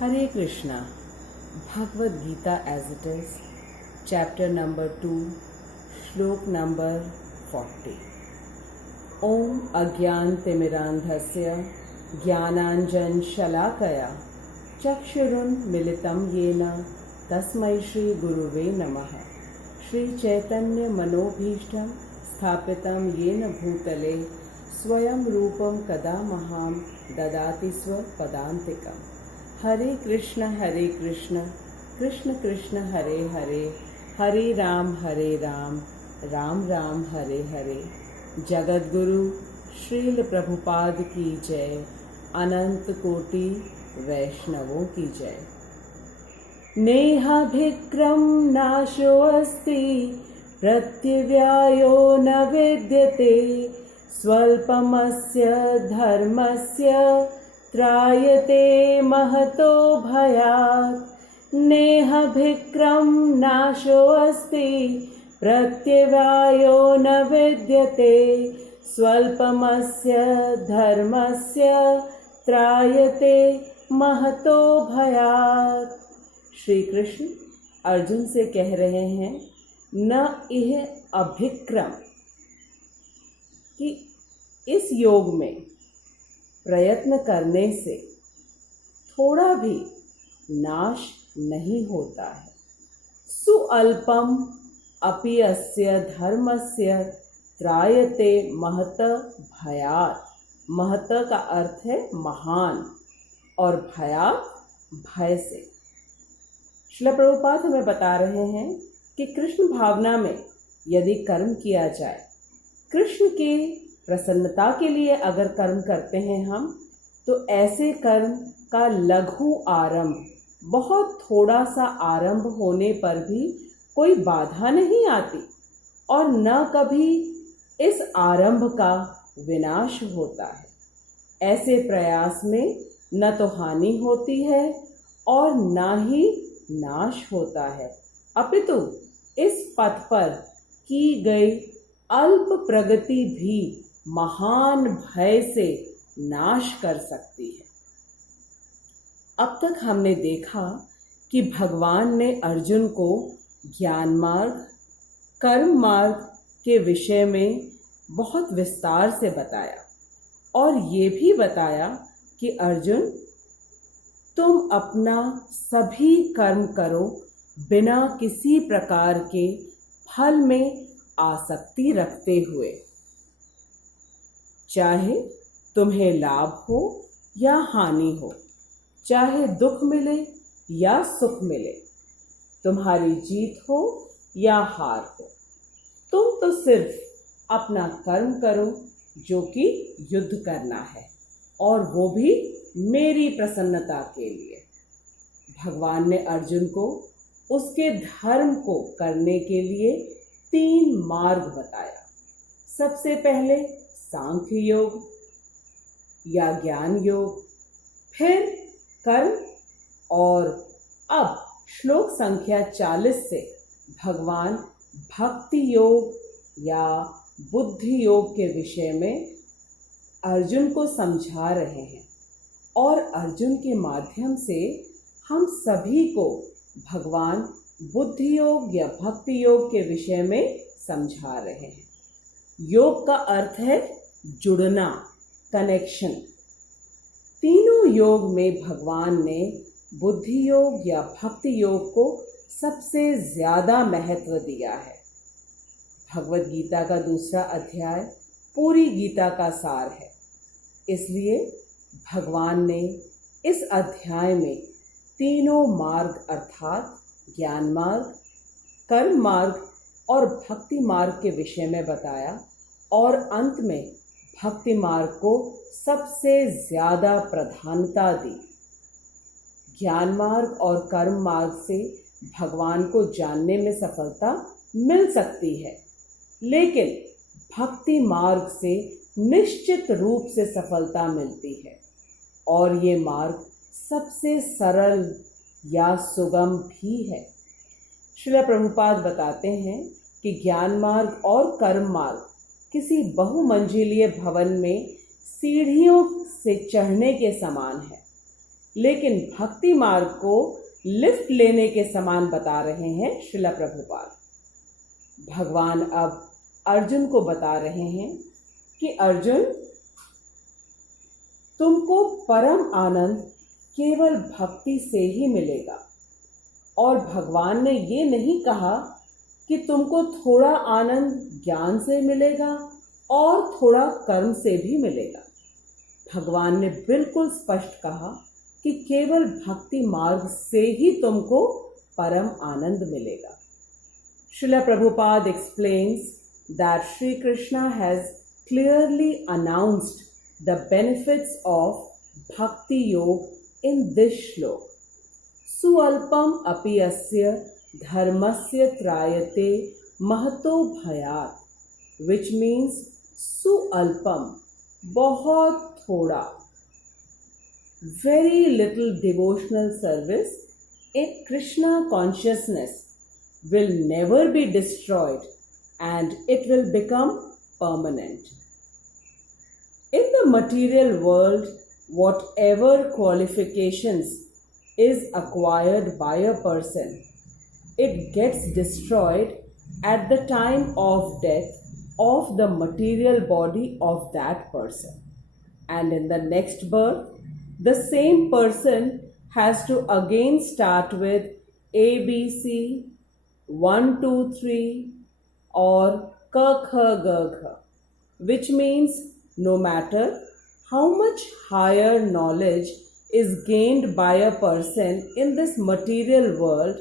Hare Krishna, Bhagavad Gita as it is, chapter number 2, shlok number 40. Om Agyan Timirandhasya Jnananjan Shalakaya Chakshurun Militam Yena Tasmai Shri Guruve Namaha. Shri Chaitanya Manobhishtam Sthapitam Yena Bhutale Swayam Rupam Kadamaham Dadati Swa Padantikam. Hare Krishna, Krishna Krishna, Hare Hare, Hare Ram, Ram Ram, Hare Hare. Jagat Guru Srila Prabhupada की जय, अनंत कोटि वैष्णवों की जय। नेहाभिक्रम नाशो अस्ति प्रत्यव्यायो न विद्यते, स्वल्पमस्य धर्मस्य त्रायते महतो भयात्। नेहाभिक्रम नाशो अस्ति प्रत्यव्यायो न विद्यते, स्वल्पमस्य धर्मस्य त्रायते महतो भयात्। श्री कृष्ण अर्जुन से कह रहे हैं, न इह अभिक्रम, कि इस योग में प्रयत्न करने से थोड़ा भी नाश नहीं होता है। सुअल्पम अपि अस्य धर्मस्य त्रायते महत भयात्। महत का अर्थ है महान और भयात् भय से। श्रील प्रभुपाद हमें बता रहे हैं कि कृष्ण भावना में यदि कर्म किया जाए, कृष्ण की प्रसन्नता के लिए अगर कर्म करते हैं हम, तो ऐसे कर्म का लघु आरंभ, बहुत थोड़ा सा आरंभ होने पर भी कोई बाधा नहीं आती और न कभी इस आरंभ का विनाश होता है। ऐसे प्रयास में न तो हानि होती है और न ही नाश होता है, अपितु इस पथ पर की गई अल्प प्रगति भी महान भय से नाश कर सकती है। अब तक हमने देखा कि भगवान ने अर्जुन को ज्ञान मार्ग, कर्म मार्ग के विषय में बहुत विस्तार से बताया और ये भी बताया कि अर्जुन, तुम अपना सभी कर्म करो बिना किसी प्रकार के फल में आसक्ति रखते हुए, चाहे तुम्हें लाभ हो या हानि हो, चाहे दुख मिले या सुख मिले, तुम्हारी जीत हो या हार हो, तुम तो सिर्फ अपना कर्म करो जो कि युद्ध करना है, और वो भी मेरी प्रसन्नता के लिए। भगवान ने अर्जुन को उसके धर्म को करने के लिए 3 मार्ग बताया। सबसे पहले सांख्य योग या ज्ञान योग, फिर कर्म, और अब श्लोक संख्या 40 से भगवान भक्ति योग या बुद्धि योग के विषय में अर्जुन को समझा रहे हैं, और अर्जुन के माध्यम से हम सभी को भगवान बुद्धि योग या भक्ति योग के विषय में समझा रहे हैं। योग का अर्थ है जुड़ना, कनेक्शन। तीनों योग में भगवान ने बुद्धि योग या भक्ति योग को सबसे ज्यादा महत्व दिया है। भगवद गीता का 2रा अध्याय पूरी गीता का सार है, इसलिए भगवान ने इस अध्याय में तीनों मार्ग अर्थात ज्ञान मार्ग, कर्म मार्ग और भक्ति मार्ग के विषय में बताया, और अंत में भक्ति मार्ग को सबसे ज्यादा प्रधानता दी। ज्ञान मार्ग और कर्म मार्ग से भगवान को जानने में सफलता मिल सकती है, लेकिन भक्ति मार्ग से निश्चित रूप से सफलता मिलती है, और ये मार्ग सबसे सरल या सुगम भी है। श्रील प्रभुपाद बताते हैं कि ज्ञान मार्ग और कर्म मार्ग किसी बहुमंजिलीय भवन में सीढ़ियों से चढ़ने के समान है। लेकिन भक्ति मार्ग को लिफ्ट लेने के समान बता रहे हैं श्रीला प्रभुपाद। भगवान अब अर्जुन को बता रहे हैं कि अर्जुन, तुमको परम आनंद केवल भक्ति से ही मिलेगा। और भगवान ने ये नहीं कहा कि तुमको थोड़ा आनंद ज्ञान से मिलेगा और थोड़ा कर्म से भी मिलेगा। भगवान ने बिल्कुल स्पष्ट कहा कि केवल भक्ति मार्ग से ही तुमको परम आनंद मिलेगा। Srila Prabhupada explains that Sri Krishna has clearly announced the benefits of Bhakti Yoga in this shlok. Sualpam api asya dharmasya trayate mahato bhayat, which means sualpam, बहुत थोड़ा, very little devotional service in Krishna consciousness will never be destroyed and it will become permanent. In the material world, whatever qualifications is acquired by a person, it gets destroyed at the time of death of the material body of that person. And in the next birth, the same person has to again start with ABC, 1, 2, 3 or Ka, Kha, Ga, Gha, which means no matter how much higher knowledge is gained by a person in this material world,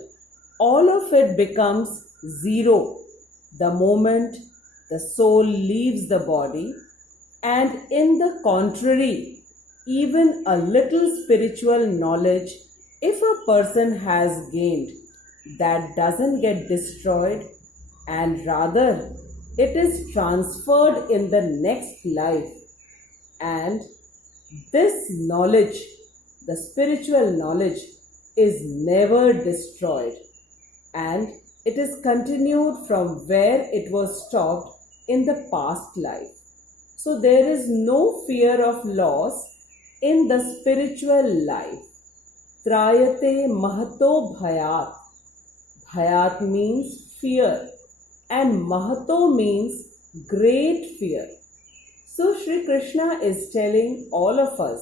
all of it becomes zero the moment the soul leaves the body. And in the contrary, even a little spiritual knowledge, if a person has gained, that doesn't get destroyed, and rather it is transferred in the next life. And this knowledge, the spiritual knowledge, is never destroyed, and it is continued from where it was stopped in the past life. So there is no fear of loss in the spiritual life. Trayate mahato bhayat. Bhayat means fear and mahato means great fear. So Sri Krishna is telling all of us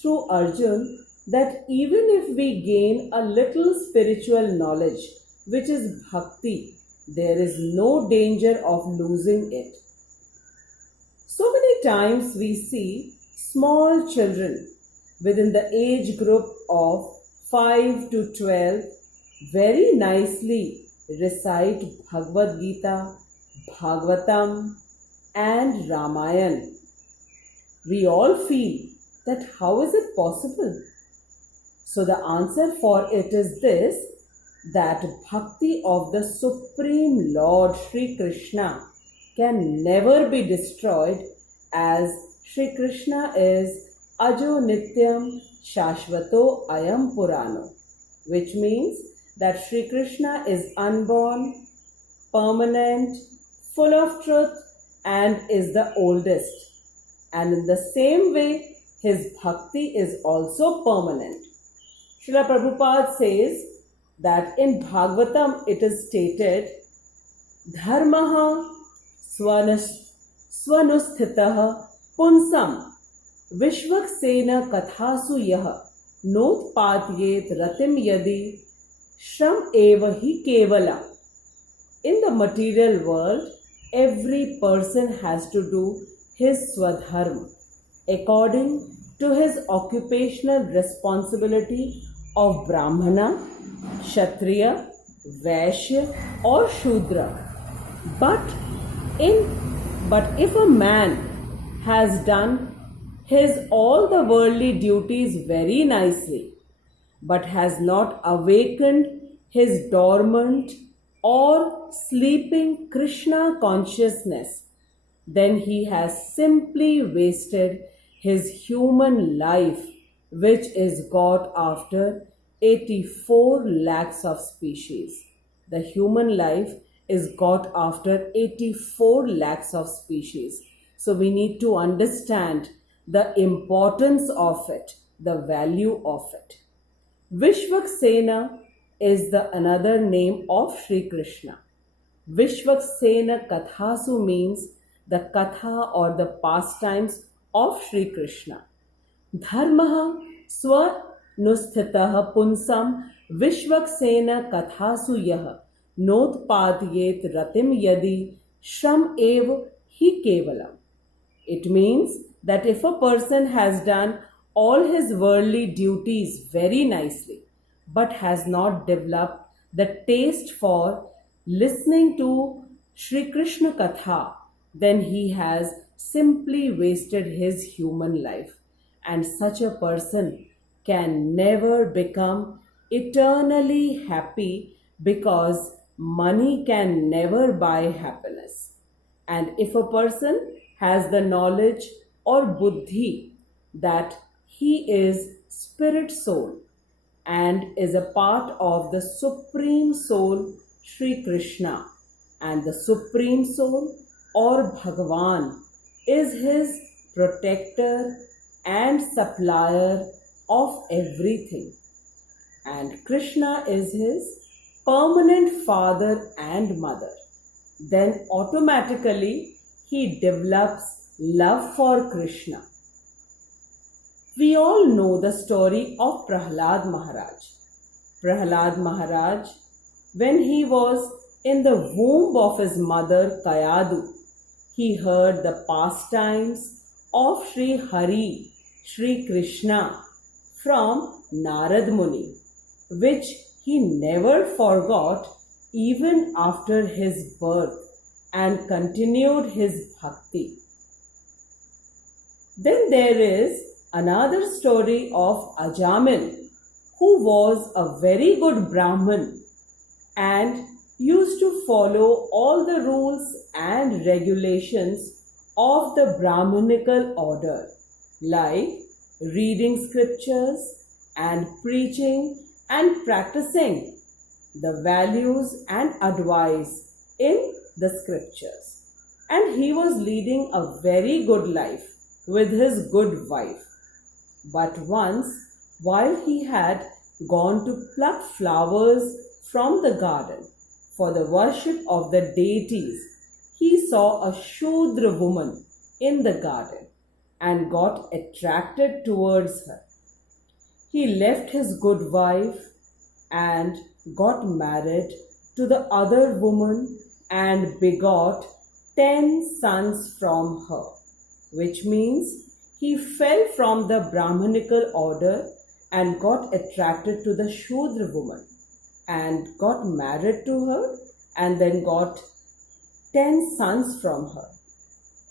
through Arjun that even if we gain a little spiritual knowledge, which is bhakti, there is no danger of losing it. So many times we see small children within the age group of 5 to 12 very nicely recite Bhagavad Gita, Bhagavatam and Ramayan. We all feel that how is it possible? So the answer for it is this, that bhakti of the Supreme Lord Sri Krishna can never be destroyed, as Sri Krishna is Ajo Nityam Shashvato Ayam Purano, which means that Sri Krishna is unborn, permanent, full of truth and is the oldest. And in the same way, his bhakti is also permanent. Srila Prabhupada says that in Bhagavatam it is stated, Dharmaha swanusthitaha punsam vishvaksena kathasu yaha notpatyet ratim yadi shram eva hi kevala. In the material world, every person has to do his swadharma according to his occupational responsibility of Brahmana, Kshatriya, Vaishya or Shudra. But if a man has done his all the worldly duties very nicely, but has not awakened his dormant or sleeping Krishna consciousness, then he has simply wasted his human life, which is got after 84 lakhs of species. The human life is got after 84 lakhs of species. So we need to understand the importance of it. the value of it. Vishwaksena is the another name of Sri Krishna. Vishwaksena Kathasu means the Katha or the pastimes of Sri Krishna. Dharmaha swanusthitah punsam Vishwaksena Kathasu yah notpadyet ratim yadi shram ev hi kevalam. It means that if a person has done all his worldly duties very nicely but has not developed the taste for listening to Sri Krishna Katha, then he has simply wasted his human life. And such a person can never become eternally happy because money can never buy happiness. And if a person has the knowledge or buddhi that he is spirit soul and is a part of the Supreme Soul Sri Krishna, and the Supreme Soul or Bhagavan is his protector and supplier of everything, and Krishna is his permanent father and mother, then automatically he develops love for Krishna. We all know the story of Prahlad Maharaj. Prahlad Maharaj, when he was in the womb of his mother Kayadu, he heard the pastimes of Sri Hari, Sri Krishna from Narad Muni, which he never forgot even after his birth and continued his bhakti. Then there is another story of Ajamil, who was a very good Brahmin and used to follow all the rules and regulations of the Brahminical order, like reading scriptures and preaching and practicing the values and advice in the scriptures. And he was leading a very good life with his good wife. But once, while he had gone to pluck flowers from the garden for the worship of the deities, he saw a Shudra woman in the garden and got attracted towards her. He left his good wife and got married to the other woman and begot 10 sons from her, which means he fell from the Brahminical order and got attracted to the Shudra woman and got married to her and then got 10 sons from her.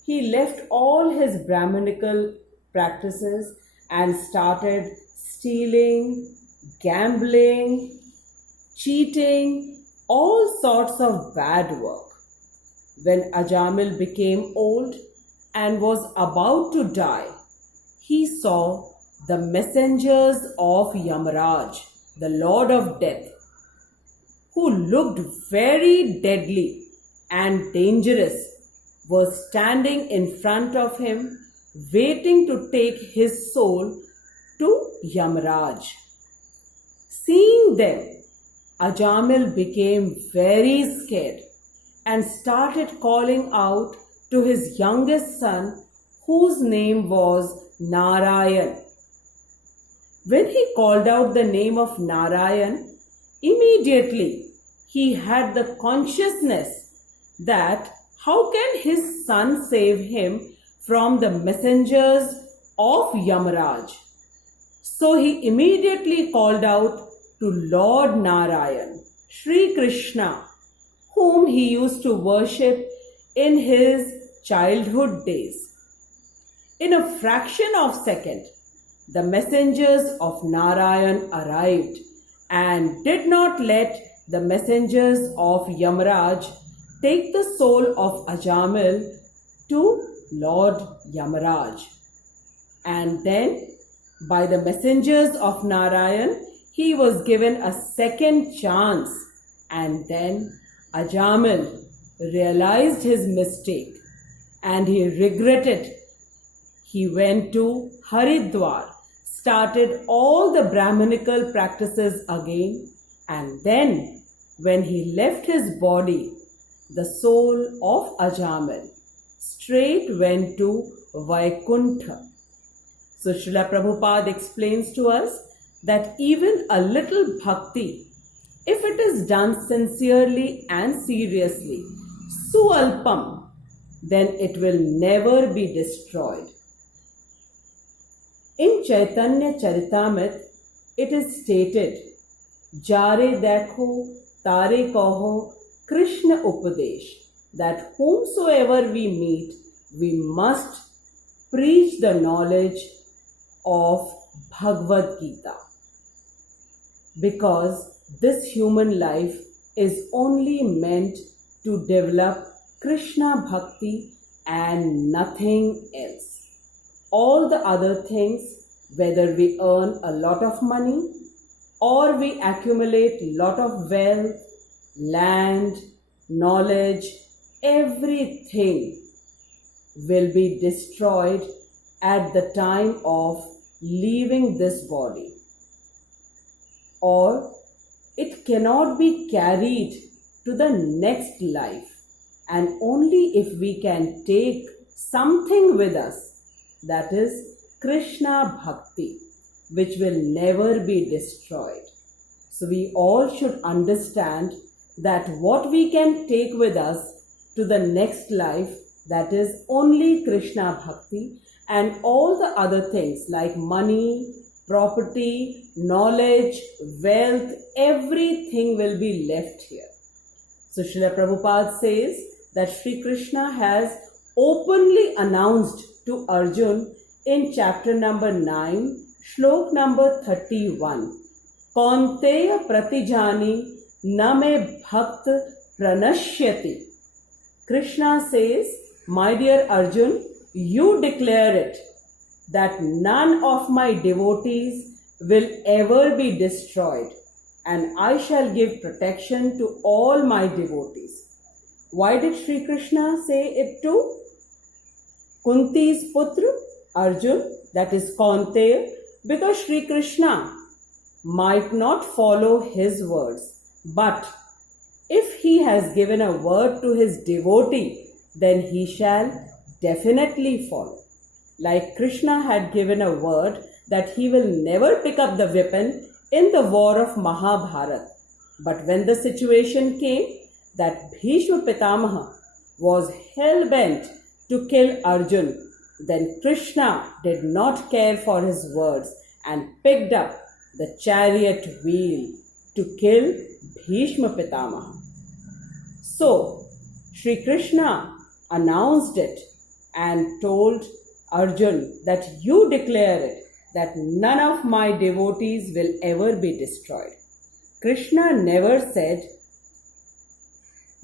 He left all his Brahminical practices and started stealing, gambling, cheating, all sorts of bad work. When Ajamil became old and was about to die, he saw the messengers of Yamaraj, the Lord of Death, who looked very deadly and dangerous, was standing in front of him, waiting to take his soul to Yamaraj. Seeing them, Ajamil became very scared and started calling out to his youngest son, whose name was Narayan. When he called out the name of Narayan, immediately he had the consciousness that how can his son save him from the messengers of Yamaraj? So he immediately called out to Lord Narayan, Sri Krishna, whom he used to worship in his childhood days. In a fraction of a second, the messengers of Narayan arrived and did not let the messengers of Yamaraj take the soul of Ajamil to Lord Yamaraj. And then, by the messengers of Narayan, he was given a second chance, and then Ajamil realized his mistake and he regretted. He went to Haridwar, started all the Brahminical practices again, and then, when he left his body, the soul of Ajamil straight went to Vaikuntha. So Srila Prabhupada explains to us that even a little bhakti, if it is done sincerely and seriously, sualpam, then it will never be destroyed. In Chaitanya Charitamrita, it is stated, Jare dekho, tare kaho, Krishna Upadesh, that whomsoever we meet, we must preach the knowledge of Bhagavad Gita. Because this human life is only meant to develop Krishna Bhakti and nothing else. All the other things, whether we earn a lot of money or we accumulate lot of wealth, land, knowledge, everything will be destroyed at the time of leaving this body. Or it cannot be carried to the next life, and only if we can take something with us, that is Krishna Bhakti, which will never be destroyed. So we all should understand that what we can take with us to the next life, that is only Krishna Bhakti, and all the other things like money, property, knowledge, wealth, everything will be left here. So Srila Prabhupada says that Sri Krishna has openly announced to Arjun in chapter number 9, shlok number 31, Kaunteya pratijani na me bhakt pranashyati. Krishna says, my dear Arjun, you declare it that none of my devotees will ever be destroyed, and I shall give protection to all my devotees. Why did Sri Krishna say it to Kunti's putra Arjun, that is Kaunteya? Because Sri Krishna might not follow his words, but if he has given a word to his devotee, then he shall definitely follow. Like Krishna had given a word that he will never pick up the weapon in the war of Mahabharata. But when the situation came that Bhishma Pitamaha was hell-bent to kill Arjun, then Krishna did not care for his words and picked up the chariot wheel to kill Bhishma Pitamaha. So, Sri Krishna announced it and told Arjun that you declare it that none of my devotees will ever be destroyed. Krishna never said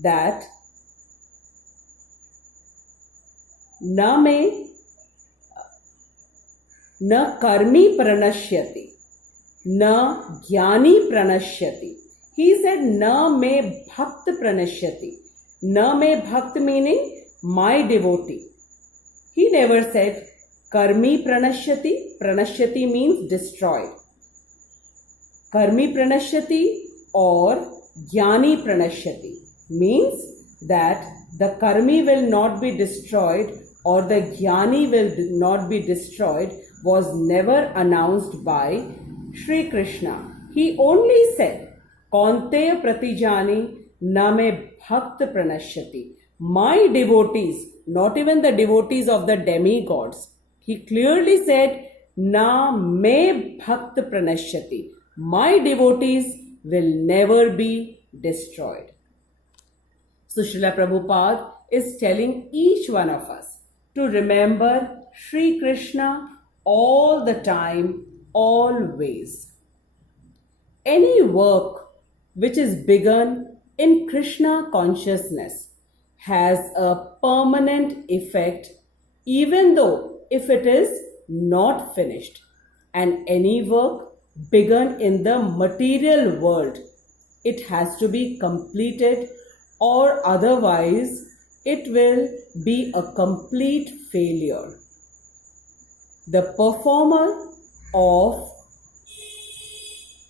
that na karmi pranashyati, na jnani pranashyati. He said na me bhakt pranashyati. Na me bhakt meaning my devotee. He never said karmi pranashyati. Pranashyati means destroyed. Karmi pranashyati or jnani pranashyati means that the karmi will not be destroyed or the jnani will not be destroyed was never announced by Sri Krishna. He only said, Kaunteya pratijani na me bhakt pranashyati. My devotees, not even the devotees of the demigods. He clearly said, na me bhakt pranashyati. My devotees will never be destroyed. So Srila Prabhupada is telling each one of us to remember Sri Krishna all the time, always. Any work which is begun in Krishna consciousness has a permanent effect even though if it is not finished. And any work begun in the material world, it has to be completed or otherwise it will be a complete failure. The performer of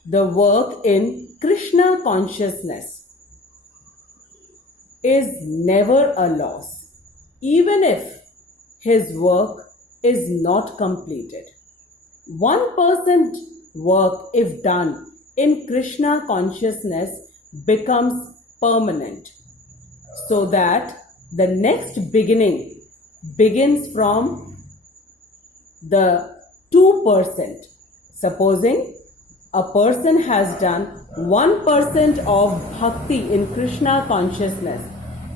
the work in Krishna consciousness is never a loss, even if his work is not completed. 1% work, if done in Krishna consciousness, becomes permanent, so that the next beginning begins from the 2%. Supposing a person has done 1% of bhakti in Krishna consciousness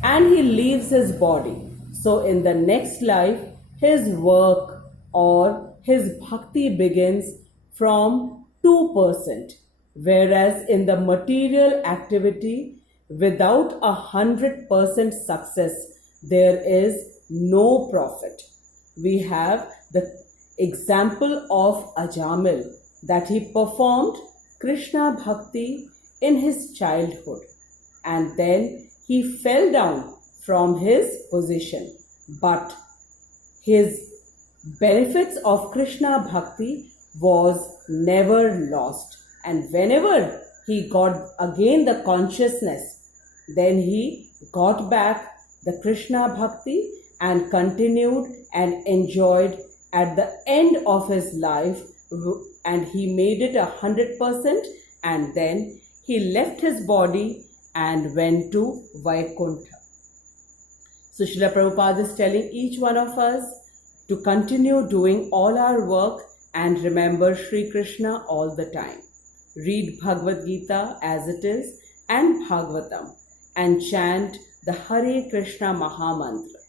and he leaves his body. So in the next life, his work or his bhakti begins from 2%. Whereas in the material activity, without 100% success, there is no profit. We have the example of Ajamil, that he performed Krishna Bhakti in his childhood and then he fell down from his position. But his benefits of Krishna Bhakti was never lost. And whenever he got again the consciousness, then he got back the Krishna Bhakti and continued and enjoyed at the end of his life, and he made it 100%, and then he left his body and went to Vaikuntha. So Srila Prabhupada is telling each one of us to continue doing all our work and remember Sri Krishna all the time. Read Bhagavad Gita as it is and Bhagavatam and chant the Hare Krishna Mahamantra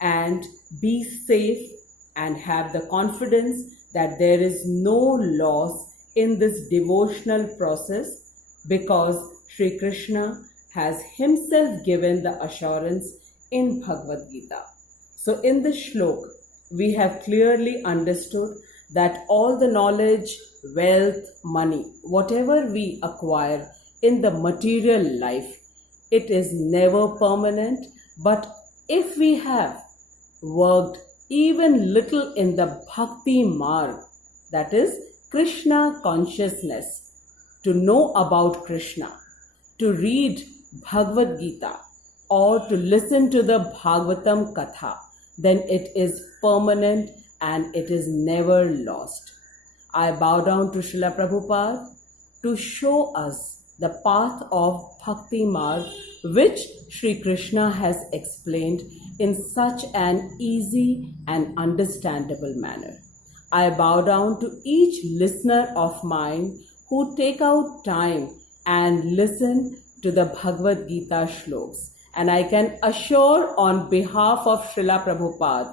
and be safe and have the confidence that there is no loss in this devotional process, because Sri Krishna has himself given the assurance in Bhagavad Gita. So in this shlok, we have clearly understood that all the knowledge, wealth, money, whatever we acquire in the material life, it is never permanent. But if we have worked even little in the bhakti marg, that is Krishna consciousness, to know about Krishna, to read Bhagavad Gita or to listen to the Bhagavatam Katha, then it is permanent and it is never lost. I bow down to Srila Prabhupada to show us the path of Bhakti Marg, which Sri Krishna has explained in such an easy and understandable manner. I bow down to each listener of mine who take out time and listen to the Bhagavad Gita shloks. And I can assure on behalf of Srila Prabhupada